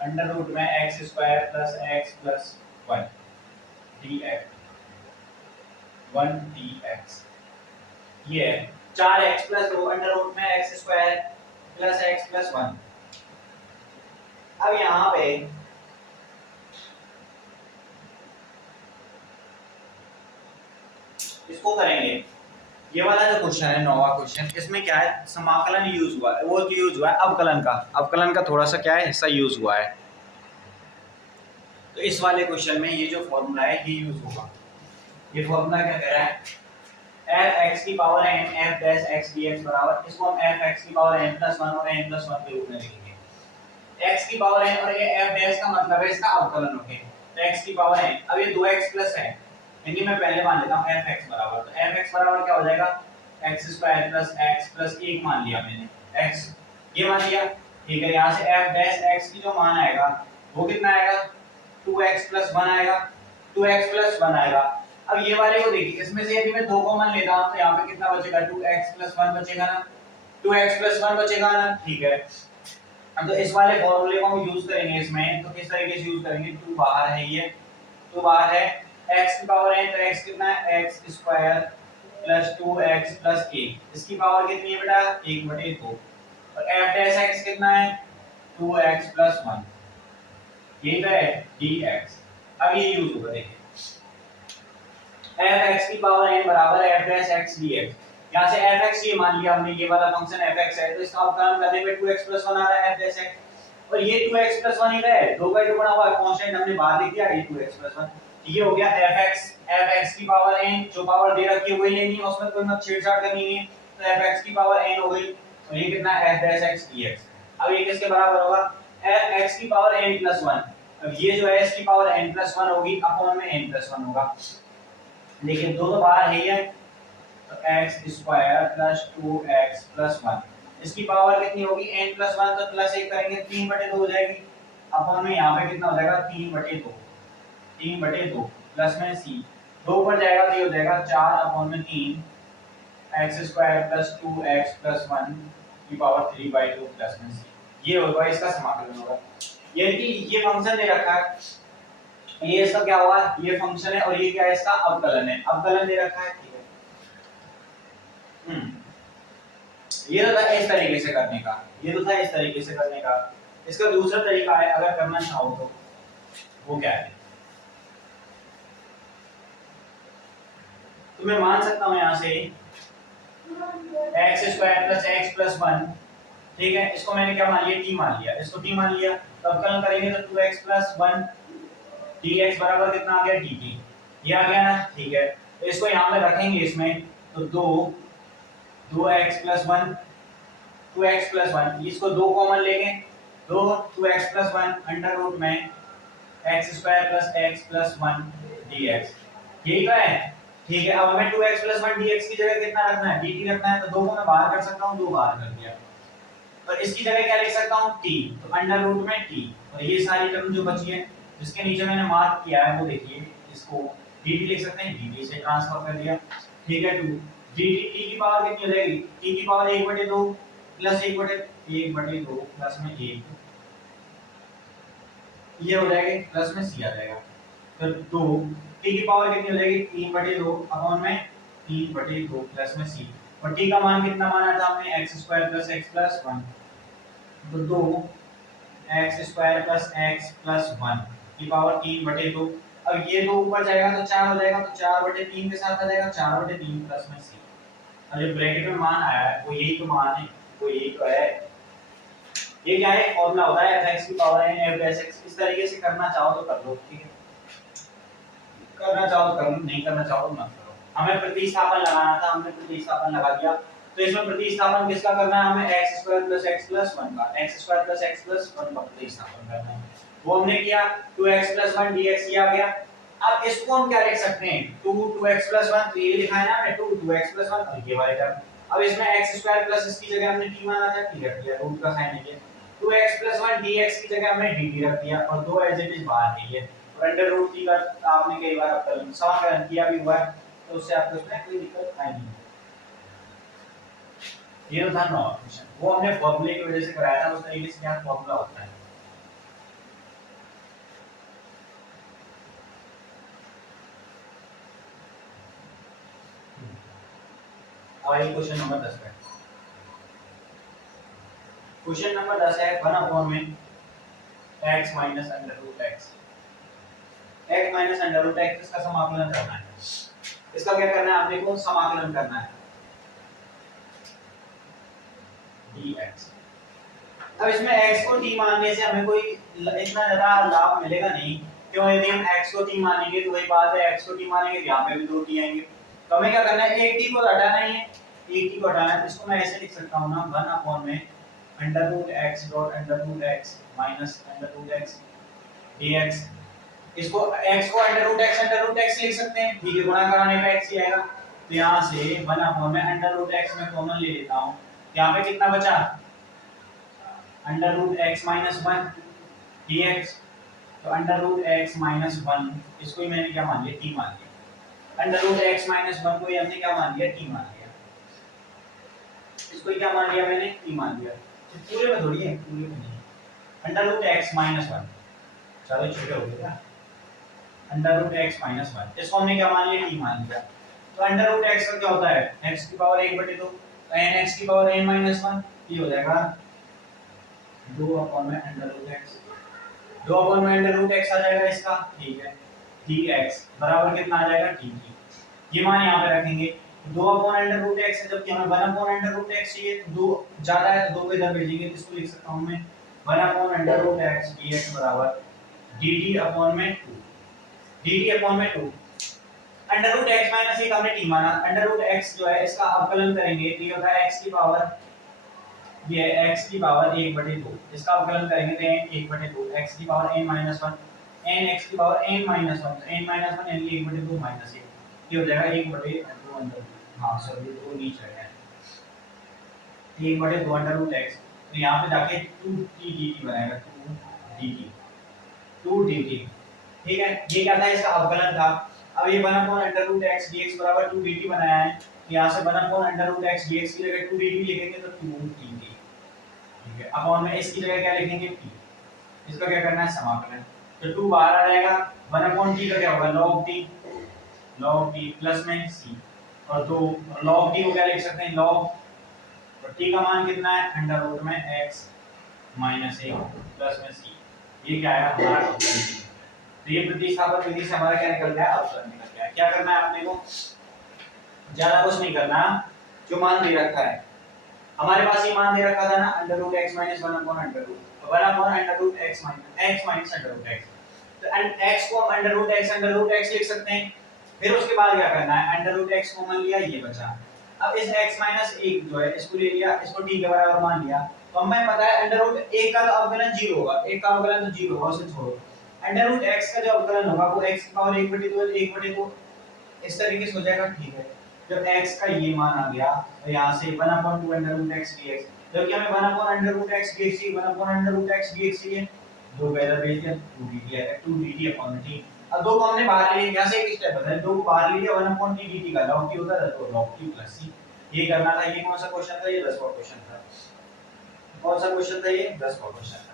अंडर रूट में x² + x + 1 dx 1 dx, ये है 4x + 2 अंडर रूट में x² + x + 1। अब यहाँ पे इसको करेंगे, ये वाला जो क्वेश्चन है 9वां क्वेश्चन, इसमें क्या है समाकलन यूज हुआ है, वो यूज हुआ है अवकलन का थोड़ा सा क्या है हिस्सा यूज हुआ है। तो इस वाले क्वेश्चन में ये जो फॉर्मूला है ये यूज होगा। ये फॉर्मूला क्या कह रहा है, f(x) की power n f dash x dx बराबर, इसको हम f(x) की पावर n + 1 और n + 1 के रूप में लिखेंगे। x की पावर n और ये f डैश का मतलब है इसका अवकलन, ओके, तो x की पावर n, अब ये 2x + है, यानी मैं पहले मान लेता हूं f(x) बराबर, तो f(x) बराबर क्या हो जाएगा, x² + x + 1 मान लिया मैंने, x ये मान लिया, ठीक है। यहां से f डैश x की जो मान आएगा वो कितना आएगा, 2x + 1 आएगा, 2x + 1 आएगा। अब ये वाले को देखिए, इसमें से यदि मैं 2 कॉमन लेता हूं तो यहां पे कितना बचेगा, 2x + 1 बचेगा ना, 2x + 1 बचेगा ना, ठीक है। अब तो इस वाले फॉर्मूले को हम यूज करेंगे इसमें, तो किस तरीके से यूज करेंगे, 2 बाहर है, ये 2 बाहर है, x की पावर n, तो x कितना है, x² + 2x + 1, इसकी पावर कितनी है बेटा 1/2, और f डैश x कितना है 2x + 1, यही तो है dx। अब ये यूज होगा, देखिए f(x) की पावर n बराबर f डैश x dx, यहां से f(x) ये मान लिया हमने, ये वाला फंक्शन f(x) है, तो इसका अवकलन करने पे 2x + 1 आ रहा है f डैश x, और ये 2x + 1 ही है, 2 का जो बना हुआ है कांस्टेंट हमने बाहर लिख दिया, ये 2x + 1, ये हो गया f(x) की पावर n, जो पावर दे रखी है वही लेनी है, उसमें कोई मत छेड़छाड़ करनी नहीं है, तो f(x) की पावर n हो गई, और ये कितना है f डैश x dx। अब ये किसके बराबर होगा, f(x) की पावर n + 1, अब ये जो है इसकी पावर n + 1 होगी, अपॉन में n + 1 होगा, देखिए दो तो बाहर है ही है, तो x² + 2x + 1, इसकी पावर कितनी होगी n + 1, तो +1 करेंगे 3/2 हो जाएगी, अपॉन में यहाँ पे कितना हो जाएगा 3/2 प्लस में c, 2 ऊपर जाएगा तो ये हो जाएगा 4 अपॉन में 3 x² + 2x + 1 की पावर 3/2 प्लस में c, ये होगा इसका समाकलन होगा। ये कि ये फंक्शन दे रखा है, ये इसका क्या हुआ, ये फंक्शन है, और ये क्या है इसका अवकलन है, अवकलन दे रखा है, ठीक है। ये तो था इस तरीके से करने का, ये तो था इस तरीके से करने का। इसका दूसरा तरीका है अगर करना चाहो तो, वो क्या है, तो मैं मान सकता हूं यहां से x² + x + 1, ठीक है, इसको मैंने क्या मान लिया, t मान लिया, इसको t मान लिया, तो अवकलन करेंगे तो 2x + 1 dx बराबर कितना आ गया dt, ये आ गया ना, ठीक है। तो इसको यहां पे रखेंगे इसमें, तो 2x + 1 2x + 1, इसको 2 कॉमन लेंगे, 2x + 1 अंडर रूट में x² + x + 1 dx, यही तो है, ठीक है। अब हमें 2x + 1 dx की जगह कितना रखना है, dt रखना है, तो 2 को मैं बाहर कर सकता हूं, 2 बाहर कर दिया, और इसकी जगह क्या लिख सकता हूं t, तो अंडर रूट में t, और ये सारी टर्म जो बची है जिसके नीचे मैंने मार्क किया है वो देखिए, इसको dt लिख सकते हैं, dt से ट्रांसफर कर दिया, ठीक है। 2 dt t की पावर कितनी हो जाएगी, t की पावर 1/2 प्लस 1/2 प्लस में 1, ये हो जाएगा, प्लस में c आ जाएगा, फिर 2 t की पावर कितनी हो जाएगी 3/2 अपॉन में 3/2 प्लस में c, और t का मान कितना माना था हमने x² + x + 1, तो 2 x square plus x plus 1 की पावर 3/2। अब ये दो ऊपर जाएगा तो 4 हो जाएगा, तो 4/3 के साथ आ जाएगा 4/3 प्लस में सी। और जो ब्रैकेट में मान आया है वो यही तो मान है, वो यही तो है। ये क्या है, फॉर्मूला होता है fx की पावर n f(x). इस तरीके से करना चाहो तो कर लो, ठीक है, करना चाहो तो कर लो, नहीं करना चाहो तो मत करो। हमें प्रतिस्थापन लगाना था, हमने प्रतिस्थापन लगा दिया। तो इसमें प्रतिस्थापन किसका करना है, हमें x² + x + 1 का, x² + x + 1 का प्रतिस्थापन करना है। वो हमने किया, 2x + 1 dx ये आ गया। अब इसको हम क्या लिख सकते हैं, 2x + 1, तो ये लिखा है ना हमने 2x + 1, और ये वाला टर्म। अब इसमें x² प्लस इसकी जगह हमने t माना था, t रख दिया, रूट का साइन है, 2x + 1 dx की जगह हमने dt रख दिया, और 2 एज इट इज बाहर नहीं है। और अंडर रूट की का आपने कई बार समाकलन किया भी हुआ है, तो उससे आपको इसमें कोई दिक्कत आएगी नहीं। ये तो था नॉर्मल फंक्शन, वो हमने फॉर्मूले की वजह से कराया था, उस तरीके से क्या फॉर्मूला होता है। अब ये क्वेश्चन नंबर 10 पे, क्वेश्चन नंबर 10 है 1/में x minus under root x, x minus under root x, इसका समाकलन करना है। इसका क्या करना है, आपने को समाकलन करना है dx। अब इसमें x को t मानने से हमें कोई इतना ज्यादा लाभ मिलेगा नहीं, क्यों, यदि हम x को t मानेंगे तो वही बात है, x को t मानेंगे तो यहाँ पे भी दो t आएंगे। तो हमें क्या करना है, एक t को हटाना ही है, एक t को हटाना है। इसको मैं ऐसे लिख सकता हूँ ना, 1/में under root x dot under root x minus under root x dx। इसको x को अंडर रूट x लिख सकते हैं, ठीक है, गुणा कराने पे x ही आएगा। तो यहाँ से 1/में अंडर रूट x में कॉमन ले लेता हूँ, यहाँ पे कितना बचा, under root x minus 1 dx। तो अंडर रूट x माइनस 1, इसको ही मैंने क्या मान लिया, t मान लिया। अंडर रूट x माइनस 1 को ही हमने क्या मान लिया, t मान लिया। इसको ही क्या मान लिया मैंने, t मान लिया। तो पूरे में थोड़ी है, पूरे में नहीं। अंडर रूट x माइनस 1, चलो छोटे हो गए क्या, अंडर रूट x माइनस 1, इसको हमने क्या मान लिया, t मान लिया। तो अंडर रूट x का क्या होता है, x की पावर 1/2, तो n x की पावर n माइनस 1, ये हो जाएगा 2/में अंडर रूट x, 2/में अंडर रूट x आ जाएगा इसका, ठीक है, dx बराबर कितना आ जाएगा, dt। ये मान यहाँ पे रखेंगे, 2/अंडर रूट x है, जबकि हमें 1/अंडर रूट x चाहिए, तो 2 ज्यादा है तो 2 को इधर भेजेंगे, तो इसको लिख सकता हूँ मैं 1/अंडर रूट x dx बराबर dt/2, dt/2। Under root x minus 1 हमने t माना, अंडर रूट x जो है इसका अवकलन करेंगे तो ये होता है x की पावर, ये x की पावर 1/2, इसका अवकलन करेंगे तो n 1/2, x की power n minus 1, n x की पावर n माइनस 1, तो n माइनस 1 यानी 1/2 माइनस 1, ये हो जाएगा 1/2 अंडर, हाँ सॉरी वो नीचे आ गया, 1/2 अंडर रूट x। तो यहाँ पे जाके 2t dt बनाएगा, 2 dt, ठीक है। ये क्या था, इसका अवकलन था। अब ये 1/अंडर रूट x dx बराबर 2 dt बनाया है, तो यहाँ से 1/अंडर रूट x dx की जगह 2 dt लिखेंगे तो 2 dt, ठीक है। अपॉन में इसकी जगह क्या लिखेंगे, t, इसका क्या करना है, समाकलन। तो 2 बाहर आ जाएगा, 1/t का क्या होगा, log t प्लस में c, और 2 log t को क्या लिख सकते हैं, log, तो t का मान कितना है, अंडर रूट में x माइनस 1 प्लस में c, ये क्या है हमारा अवकलन। तो ये प्रतिस्थापन विधि से हमारा क्या निकल गया, अवकलन निकल गया। क्या करना है आपने को, ज्यादा कुछ नहीं करना, जो मान दे रखा है, हमारे पास ये मान दे रखा था ना, under root x minus under root under root x minus under root x, तो x को हम अंडर रूट x लिख सकते हैं। फिर उसके बाद क्या करना है, अंडर रूट x कॉमन लिया, ये बचा। अब इस x माइनस 1 जो है इसको ले लिया, इसको t के बराबर मान लिया, तो हमें पता है अंडर रूट 1 का तो अवकलन 0 होगा, 1 का अवकलन तो 0 होगा, उसे छोड़ो। अंडर रूट x का जो अवकलन होगा वो x की पावर 1/2 इस तरीके से हो जाएगा, ठीक है। जब x का ये मान आ गया तो यहाँ से 1/2 अंडर रूट x dx, जबकि हमें 1/अंडर रूट x dx चाहिए, 1/अंडर रूट x dx चाहिए, दो का इधर भेज दिया, 2 dt आएगा, 2 dt अपॉन t। अब दो को हमने बाहर ले लिया, यहाँ से एक स्टेप बदल, दो को बाहर ले लिया, 1/t dt का log t होता है, तो log t प्लस c, ये करना था। ये कौन सा क्वेश्चन था, ये 10वां क्वेश्चन था। कौन सा क्वेश्चन था, ये 10वां क्वेश्चन था।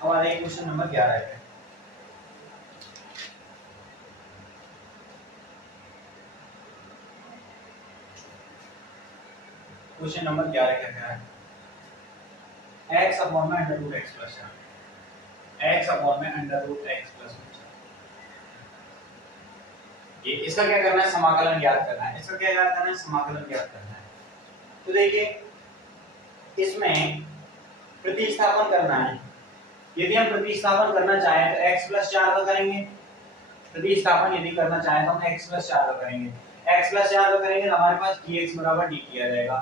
हमारे क्वेश्चन नंबर 11 है। क्वेश्चन नंबर 11 क्या कह रहा है, x अपॉन में under root x plus 4, x upon में अंडर रूट एक्स प्लस 4। ये इसका क्या करना है, समाकलन ज्ञात करना है। इसका क्या ज्ञात करना है, समाकलन ज्ञात करना है। तो देखिए इसमें प्रतिस्थापन करना है। यदि हम प्रतिस्थापन करना चाहें तो x प्लस 4 का करेंगे। प्रतिस्थापन यदि करना चाहें तो हम x प्लस 4 का करेंगे। x प्लस 4 का करेंगे तो हमारे पास dx बराबर dt आ जाएगा,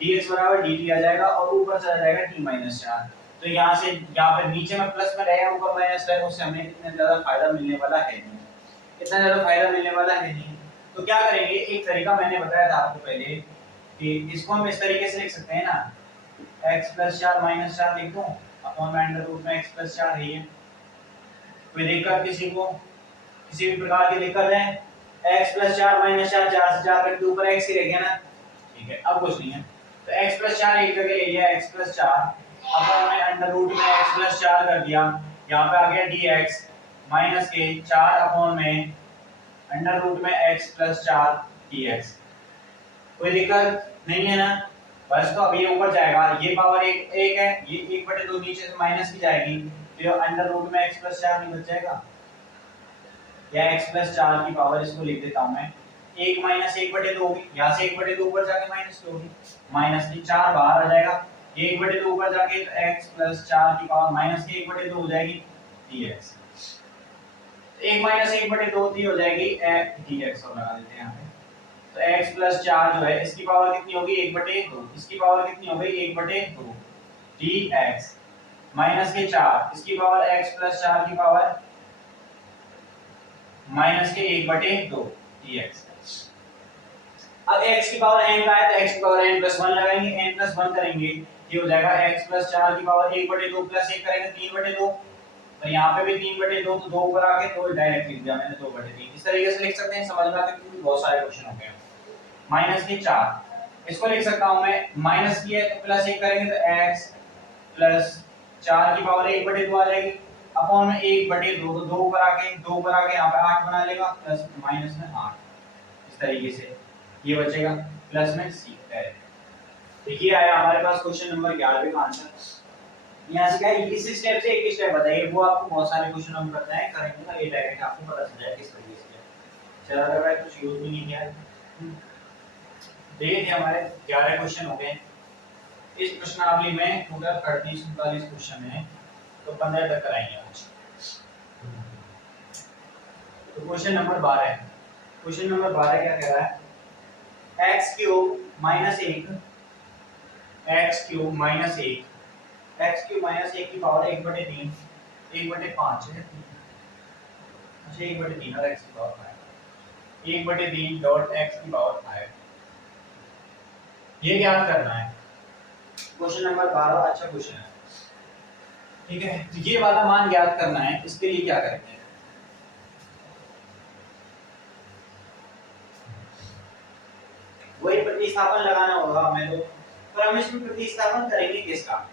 dx बराबर dt आ जाएगा और ऊपर चला जाएगा t माइनस 4। तो यहाँ से यहाँ पे नीचे में प्लस में रहेगा, ऊपर माइनस रहेगा, उससे हमें इतना ज्यादा फायदा मिलने वाला है नहीं, इतना ज्यादा फायदा मिलने वाला है नहीं। तो क्या करेंगे, एक तरीका मैंने बताया था आपको पहले कि इसको हम इस तरीके से लिख सकते हैं ना, x प्लस 4 माइनस 4 लिख दूं अपॉन में अंडर रूट में x प्लस 4 है। ये कोई दिक्कत किसी को, किसी भी प्रकार की दिक्कत है? x प्लस 4 माइनस 4, 4 से 4 करके ऊपर x ही रह गया ना, ठीक है, अब कुछ नहीं है। तो x प्लस 4 एक जगह ले लिया, x प्लस 4 अपॉन में अंडर रूट में x प्लस 4 कर दिया, यहाँ पे आ गया dx माइनस के 4 अपॉन में अंडर रूट में x प्लस 4 dx। कोई दिक्कत नहीं है ना? बस तो अब ये ऊपर जाएगा, ये पावर एक है, ये 1/2 नीचे से माइनस की जाएगी, तो ये अंडर रूट में x प्लस 4 नहीं बच जाएगा, या x प्लस 4 की पावर इसको लिख देता हूं मैं 1 माइनस 1/2 होगी, यहाँ से 1/2 ऊपर जाके माइनस की होगी, माइनस की 4 बाहर आ जाएगा, ये 1/2 ऊपर जाके तो x प्लस 4 की पावर माइनस की 1/2 हो जाएगी dx। 1 माइनस 1/2 होती हो जाएगी dx, और लगा देते हैं यहाँ पे। तो x प्लस 4 जो है इसकी पावर कितनी होगी 1/2, इसकी पावर कितनी हो गई 1/2 dx माइनस के 4, इसकी पावर x प्लस 4 की पावर माइनस के 1/2 dx। अब x की पावर n का है तो x की पावर n प्लस 1 लगाएंगे, n प्लस 1 करेंगे, ये हो जाएगा x प्लस 4 की पावर 1/2 प्लस 1 करेंगे 3/2, तो यहाँ पे भी 3/2, तो 2 ऊपर आके तो डायरेक्ट लिख दिया मैंने 2/3। इस तरीके से लिख सकते हैं, समझ में आता है क्योंकि बहुत सारे क्वेश्चन हो गए। माइनस के 4 इसको लिख सकता हूं मैं, माइनस की है तो प्लस 1 करेंगे तो x प्लस 4 की पावर 1/2 आ जाएगी, अपॉन में 1/2, तो 2 ऊपर आके यहाँ पे 8 बना लेगा, प्लस माइनस में 8, इस तरीके से ये बचेगा, प्लस में c है। देखिए आया हमारे पास क्वेश्चन नंबर 11 का आंसर। यहाँ से क्या है, इस स्टेप से एक स्टेप बताइए, वो आपको बहुत सारे क्वेश्चन हम करते हैं, करेंगे ना, ये डायरेक्ट आपको पता चल जाएगा किस तरीके से। चला लग रहा है कुछ यूज भी नहीं किया है। देखिए हमारे 11 क्वेश्चन हो गए। इस प्रश्नावली में टोटल 38-39 क्वेश्चन है, तो 15 तक कराएंगे आज। तो क्वेश्चन नंबर 12, क्वेश्चन नंबर 12 क्या कह रहा है, x cube minus 1, x cube minus 1, x cube minus 1 की पावर 1/3, 1/5 है, अच्छा 1/3 और x की पावर 5, 1/3 डॉट x की पावर 5, ये ज्ञात करना है। क्वेश्चन नंबर 12 अच्छा क्वेश्चन है, ठीक है, तो ये वाला मान ज्ञात करना है। इसके लिए क्या करेंगे, वही प्रतिस्थापन लगाना होगा हमें, तो पर हम इसमें प्रतिस्थापन करेंगे किसका,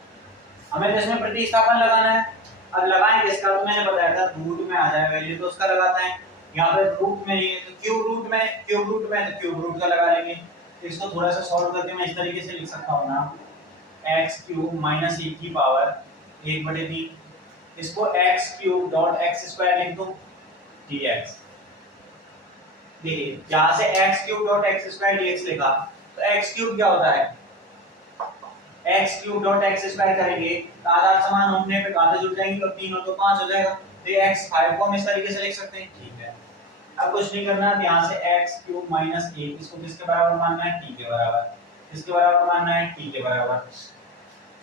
हमें तो इसमें प्रतिस्थापन लगाना है। अब लगाएंगे किसका, तो मैंने बताया था रूट में आ जाएगा, ये तो उसका लगाते हैं, यहाँ पे रूट में ये तो क्यूब रूट में तो क्यूब रूट का लगा लेंगे। तो इसको थोड़ा सा सॉल्व करके मैं इस तरीके से लिख सकता हूँ ना, x क्यूब माइनस 1 की पावर 1/3, इसको x cube dot x square लिख दूं dx। देखिए यहाँ से x cube dot x square dx लिखा, तो x क्यूब क्या होता है, x cube dot x square करेंगे तो आधार समान होने पे घातें जुड़ जाएंगी, तो 3 और 2 5 हो जाएगा, तो ये x 5 को हम इस तरीके से लिख सकते हैं, ठीक है। अब कुछ नहीं करना, यहाँ से x क्यूब माइनस 1 इसको किसके बराबर मानना है, t के बराबर, किसके बराबर मानना है, t के बराबर।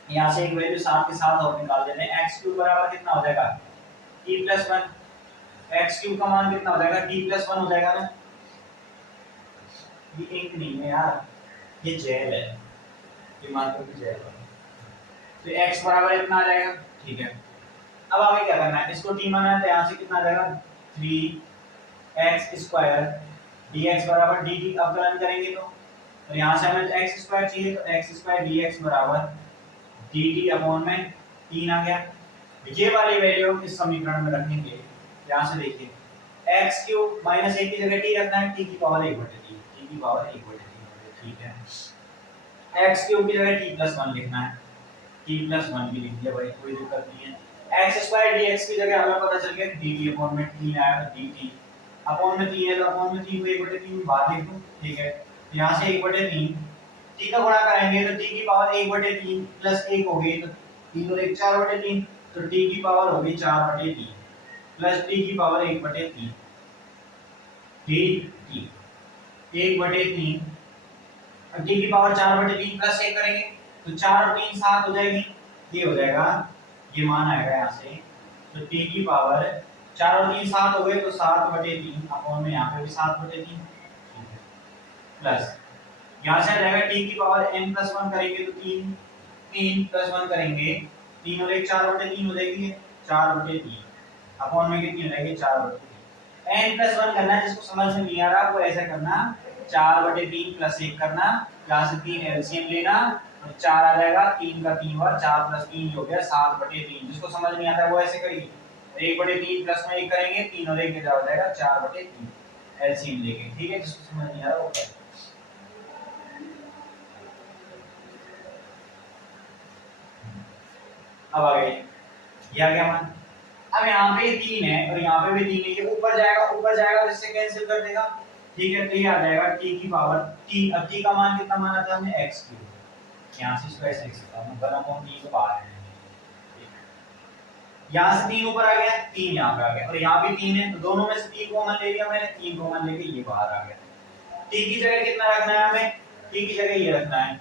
यहाँ से एक वैल्यू साथ के साथ और निकाल देते हैं, x क्यूब बराबर कितना हो जाएगा t प्लस 1, x क्यूब का मान कितना हो जाएगा t प्लस 1 हो जाएगा ना, ये एक नहीं है यार, ये जेल है, ये मान लो कि जेल है, तो x बराबर इतना आ जाएगा, ठीक है। अब हमें क्या करना है, इसको t मानना है, तो यहाँ से कितना आ जाएगा 3x स्क्वायर dx बराबर dt, अवकलन करेंगे तो, और यहाँ से हमें x स्क्वायर चाहिए, तो x स्क्वायर dx बराबर dt अपॉन में 3 आ गया। ये वाली वैल्यू हम इस समीकरण में रखेंगे, यहाँ से देखिए x क्यूब माइनस 1 की जगह t रखना है, t की पावर 1/3, t की पावर 1/3, ठीक है। x क्यूब की जगह t+1 लिखना है, t+1 भी लिख दिया भाई, कोई दिक्कत नहीं है। x स्क्वायर dx की जगह हमें पता चल गया dt अपॉन में 3 आया तो dt अपॉन में 3 है तो अपॉन में 3 को 1/3 बाहर लिख दूं, ठीक है। यहाँ से 1/3 t का गुणा करेंगे तो t की पावर 1/3 प्लस 1 हो गई तो 3 और 1 4/3 तो t की पावर होगी 4/3 प्लस t की पावर 1/3 dt 1/3 अब t की पावर 4/3 प्लस 1 करेंगे तो 4 और 3 7 हो जाएगी, ये हो जाएगा, ये मान आएगा यहाँ से तो t की पावर 4 और 3 7 हो गए तो 7/3 अपॉन में यहाँ पे भी 7/3 प्लस यहाँ से आ जाएगा t की पावर n+1 करेंगे तो 3 3 + 1 करेंगे 3 और 1 4/3 हो जाएगी 4/3 अपॉन में कितनी हो जाएगी 4/3 n+1 करना है, जिसको समझ में नहीं आ रहा वो ऐसा करना 4/3 + 1 करना, यहाँ से 3 एलसीएम लेना और 4 आ जाएगा 3 का 3 बार 4 + 3 हो गया 7/3, जिसको समझ नहीं आता वो ऐसे करिए 1/3 प्लस में 1 करेंगे 3 और 1 कितना हो जाएगा 4/3 एलसीएम लेके, ठीक है। जिसको समझ नहीं आ रहा वो करें। अब आगे ये आ गया मान, अब यहाँ पे 3 है और यहाँ पे भी 3 है, ये ऊपर जाएगा तो इससे कैंसिल कर देगा, ठीक है। तो ये आ जाएगा t की पावर t, अब t का मान कितना माना था हमने x3, यहाँ से इसको ऐसे लिख सकता हूँ 1/t को बाहर है, यहाँ से 3 ऊपर आ गया 3 यहाँ पे आ गया और यहाँ भी 3 है तो दोनों में से 3 कॉमन ले लिया मैंने, 3 कॉमन लेके ये बाहर आ गया। t की जगह कितना रखना है हमें, t की जगह ये रखना है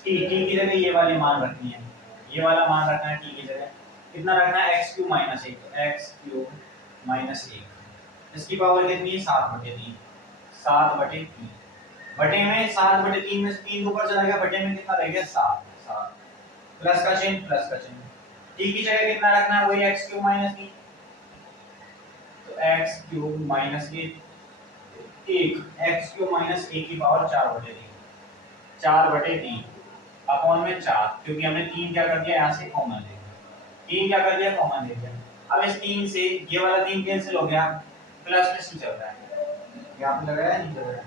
t की जगह ये वाली मान रखनी है, ये वाला मान रखना है t की जगह, कितना रखना है x3 - 1 x3 - 1 इसकी पावर कितनी है 7/3 7/3 बटे में 7/3 में से 3 ऊपर चला गया, बटे में कितना रह गया 7 7 प्लस का चिन्ह t की जगह कितना रखना है वही x3 - 3 तो x3 - 1 x3 - 1 की पावर 4/3 4/3 अपॉन में 4, क्योंकि हमने 3 क्या कर दिया यहाँ से कॉमन ले लिया, 3 क्या कर दिया कॉमन ले लिया। अब इस 3 से ये वाला 3 कैंसिल हो गया, प्लस में सी चल रहा है, यहाँ पे लगाया नहीं चल रहा है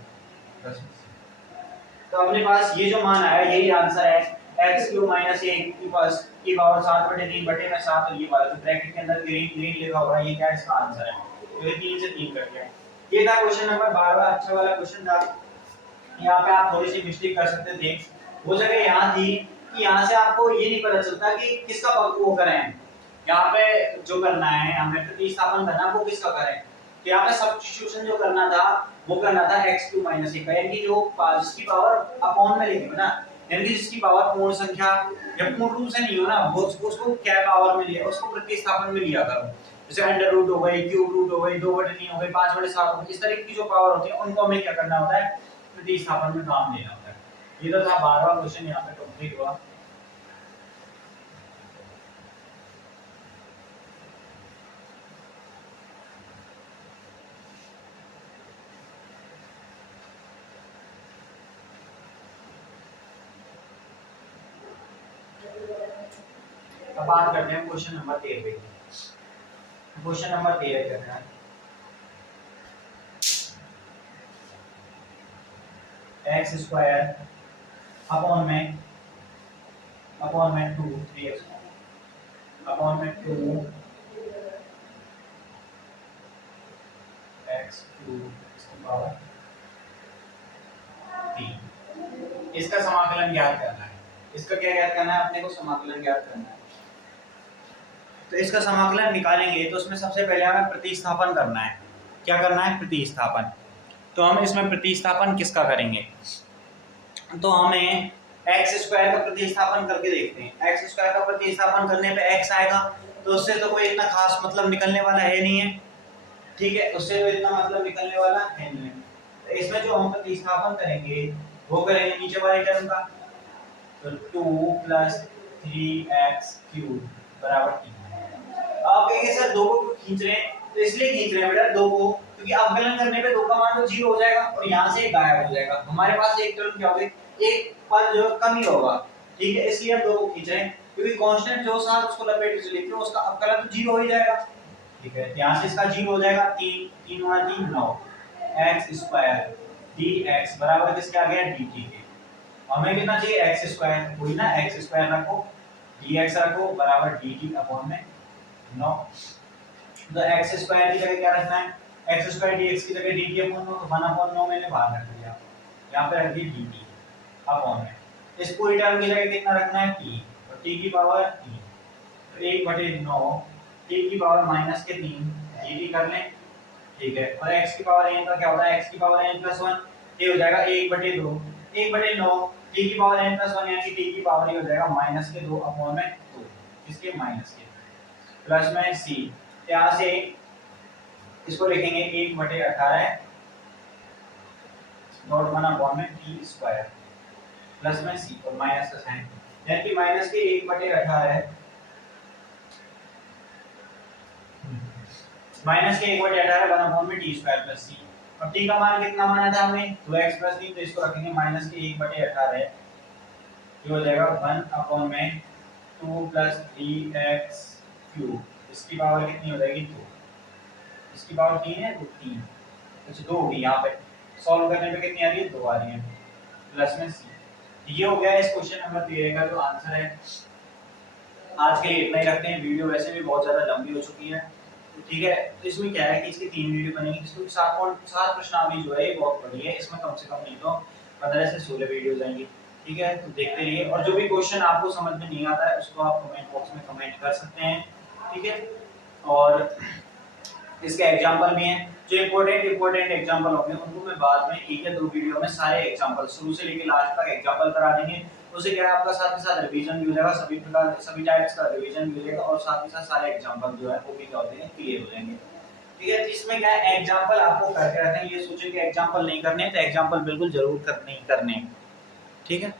प्लस में सी। तो अपने पास ये जो मान आया यही आंसर है x3 - 1 की पावर 7/3 बटे में 7 और ये वाला तो ब्रैकेट के अंदर ग्रीन लिखा हुआ है, ये क्या इसका आंसर है, तो ये 3 से 3 कट गया। ये था क्वेश्चन नंबर 12, अच्छा वाला क्वेश्चन था। यहाँ पे आप थोड़ी सी मिस्टेक कर सकते थे, वो जगह यहाँ थी कि यहाँ से आपको ये नहीं पता चलता कि किसका वो करें, यहाँ पे जो करना है हमें प्रतिस्थापन करना वो किसका करें, तो यहाँ पे सब्स्टिट्यूशन जो करना था वो करना था x3 - 1 का, यानी जो जिसकी पावर अपॉन में लिखी हो ना, यानी कि जिसकी पावर पूर्ण संख्या या पूर्ण रूप से नहीं हो ना वो उसको क्या पावर में लिया, उसको प्रतिस्थापन में लिया करो, जैसे अंडर रूट हो गई, क्यूब रूट हो गई, 2/3 हो गई, 5/7 हो गई, इस तरह की जो पावर होती है उनको हमें क्या करना होता है प्रतिस्थापन में काम लेना होता है। ये तो था 12वां क्वेश्चन यहाँ पे कंप्लीट हुआ। अब बात करते हैं क्वेश्चन नंबर 13 पे। क्वेश्चन नंबर 13 करना है x² अपॉन में 2 3x अपॉन में 2 x³ इसकी पावर 3, इसका समाकलन ज्ञात करना है। इसका क्या ज्ञात करना है अपने को, समाकलन ज्ञात करना है। तो इसका समाकलन निकालेंगे तो उसमें सबसे पहले हमें प्रतिस्थापन करना है। क्या करना है प्रतिस्थापन, तो हम इसमें प्रतिस्थापन किसका करेंगे, तो हमें x² का प्रतिस्थापन करके देखते हैं। x² का प्रतिस्थापन करने पे x आएगा तो उससे तो कोई इतना खास मतलब निकलने वाला है नहीं है, ठीक है, उससे तो इतना मतलब निकलने वाला है नहीं। तो इसमें जो हम प्रतिस्थापन करेंगे वो करेंगे नीचे वाले टर्म का, तो 2 + 3x³ बराबर 3। आप कहेंगे सर 2 को खींच रहे हैं, तो इसलिए खींच रहे हैं बेटा 2 को क्योंकि अवकलन करने पे 2 का मान तो 0 हो जाएगा और यहाँ से गायब हो जाएगा, हमारे पास एक टर्म क्या होगी, एक पद जो कम ही होगा, ठीक है, इसलिए हम 2 को खींच रहे हैं क्योंकि कांस्टेंट जो साथ उसको लपेट के चलेंगे उसका अवकलन तो 0 हो ही जाएगा, ठीक है। यहाँ से इसका 0 हो जाएगा, 3 3 × 3 9, एक्स स्क्वायर dx बराबर किसके आ गया dt के। हमें कितना चाहिए एक्स स्क्वायर, कोई ना एक्स स्क्वायर रखो dx रखो बराबर dt अपॉन में 9। तो एक्स स्क्वायर की जगह क्या रखना है, एक्स स्क्वायर dx की जगह dt अपॉन 9, तो 1 अपॉन 9 मैंने बाहर रख दिया, यहाँ पे रख दिया dt अपॉन में। इस पूरी टर्म की जगह कितना रखना है t, तो t की पावर 3, तो 1/9 t की पावर माइनस के 3 dt कर लें, ठीक है। और x की पावर n का क्या होता है, x की पावर n + 1, ये हो जाएगा 1/2 1/9 t की पावर n + 1 यानी कि t की पावर ये हो जाएगा -2 अपॉन में 2, इसके माइनस के प्लस में c, यहाँ से इसको लिखेंगे 1/18 नॉट 1 अपॉन में t स्क्वायर प्लस में c और माइनस का साइन, यानी कि माइनस के 1/18 माइनस के 1/18 1 अपॉन में t स्क्वायर प्लस c। और t का मान कितना माना था हमने 2x + 3, तो इसको रखेंगे माइनस के 1/18, ये हो जाएगा 1 अपॉन में 2 + 3x क्यूब, इसकी पावर कितनी हो जाएगी 2, इसकी पावर 3 है तो 3 अच्छा 2 होगी, यहाँ पे सॉल्व करने पे कितनी आ रही है 2 आ रही है प्लस में c। ये हो गया इस क्वेश्चन नंबर 13 का जो आंसर है। आज के लिए इतना ही रखते हैं, वीडियो वैसे भी बहुत ज्यादा लंबी हो चुकी है, तो ठीक है। तो इसमें क्या है कि इसकी 3 वीडियो बनेगी, इसमें 7 प्रश्नावली जो है ये बहुत बड़ी है, इसमें कम से कम नहीं तो 15 से 16 वीडियोस आएंगी, ठीक है। तो देखते रहिए, और जो भी क्वेश्चन आपको समझ में नहीं आता है उसको आप कमेंट बॉक्स में कमेंट कर सकते हैं, ठीक है। और इसके एग्जांपल भी हैं, जो इंपॉर्टेंट एग्जांपल होंगे उनको मैं बाद में एक या दो वीडियो में सारे एग्जांपल शुरू से लेकर लास्ट तक एग्जांपल करा देंगे। उससे क्या है आपका साथ ही साथ रिवीजन भी हो जाएगा, सभी टाइप्स का रिवीजन भी हो जाएगा, और साथ ही साथ सारे एग्जांपल जो है वो भी क्या होते हैं क्लियर हो जाएंगे, ठीक है। तो इसमें क्या है एग्जांपल आपको करके रखना है, ये सोचें कि एग्जांपल नहीं करने तो एग्जांपल बिल्कुल जरूर करने ही करने, ठीक है।